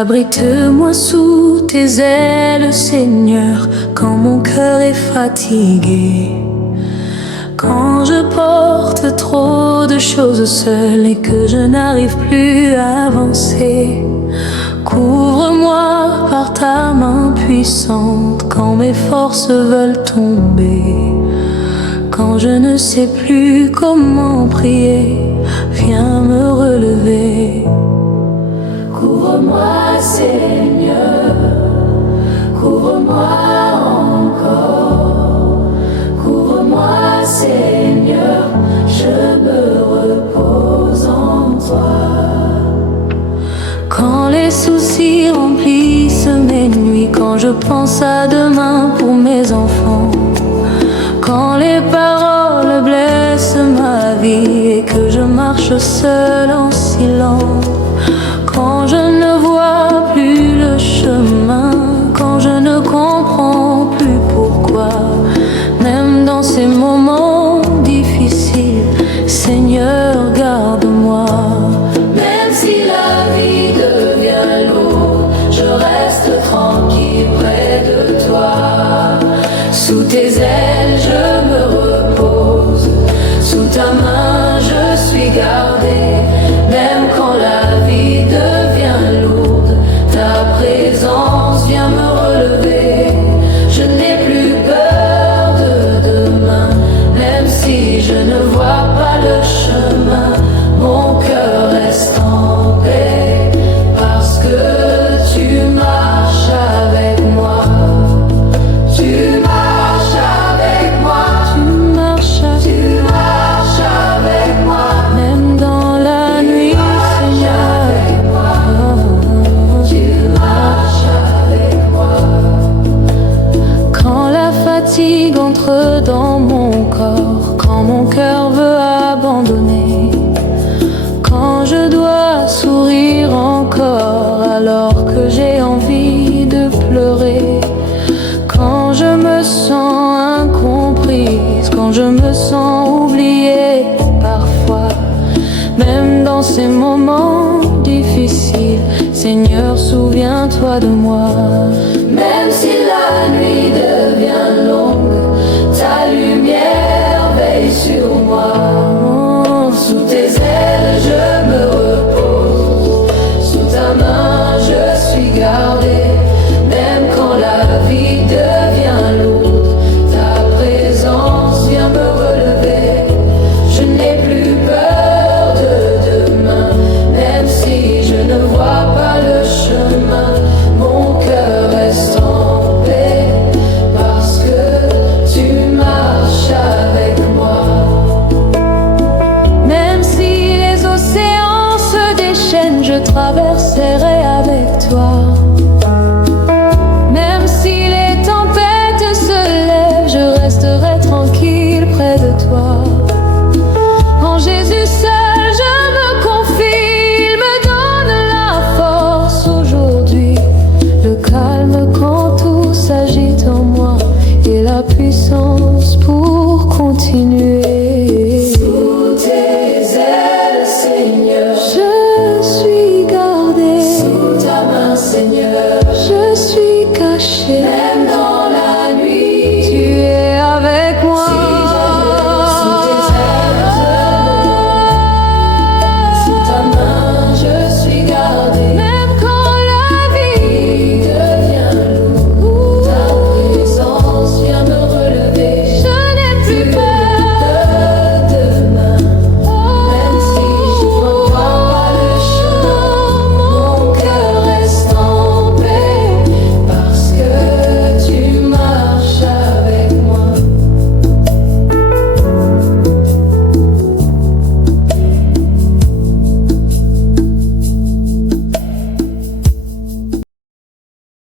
Abrite-moi sous tes ailes, Seigneur, quand mon cœur est fatigué. Quand je porte trop de choses seule et que je n'arrive plus à avancer. Couvre-moi par ta main puissante quand mes forces veulent tomber. Quand je ne sais plus comment prier, viens me relever. Couvre-moi, Seigneur, couvre-moi encore. Couvre-moi, Seigneur, je me repose en toi. Quand les soucis remplissent mes nuits, quand je pense à demain pour mes enfants, quand les paroles blessent ma vie et que je marche seul en silence, quand je ne vois plus le chemin, quand je ne comprends plus pourquoi, même dans ces moments difficiles, Seigneur, garde-moi. Même si la vie devient lourde, je reste tranquille près de toi. Sous tes ailes, je me repose, sous ta main, je suis gardé. Même quand la vie devient lourde, ta présence vient me relever. Je n'ai plus peur de demain, même si je ne vois pas le chemin. Mon cœur reste en paix, parce que tu marches avec moi. Tu marches avec moi. Tu marches avec moi. Même dans la nuit, Seigneur. Tu marches avec moi. Quand la fatigue entre dans mon corps, quand mon cœur veut abandonner, quand je dois sourire encore alors que j'ai envie de pleurer, quand je me sens incomprise, quand je me sens oubliée parfois, même dans ces moments difficiles, Seigneur, souviens-toi de moi. Même si la nuit devient longue, ta lumière veille sur moi. Sous tes ailes, je me repose, sous ta main, je suis gardé. Même quand la vie devient lourde, ta présence vient me relever. Je n'ai plus peur de demain, même si je ne vois pas le chemin. Mon cœur reste en paix, parce que tu marches avec moi. Même si les océans se déchaînent, je traverserai avec toi. Même si les tempêtes se lèvent, je resterai tranquille près de toi. En Jésus seul, je me confie, il me donne la force aujourd'hui. Le calme quand tout s'agite en moi et la puissance pour continuer. Sous tes ailes, Seigneur, je suis gardé. Sous ta main, Seigneur, je suis caché.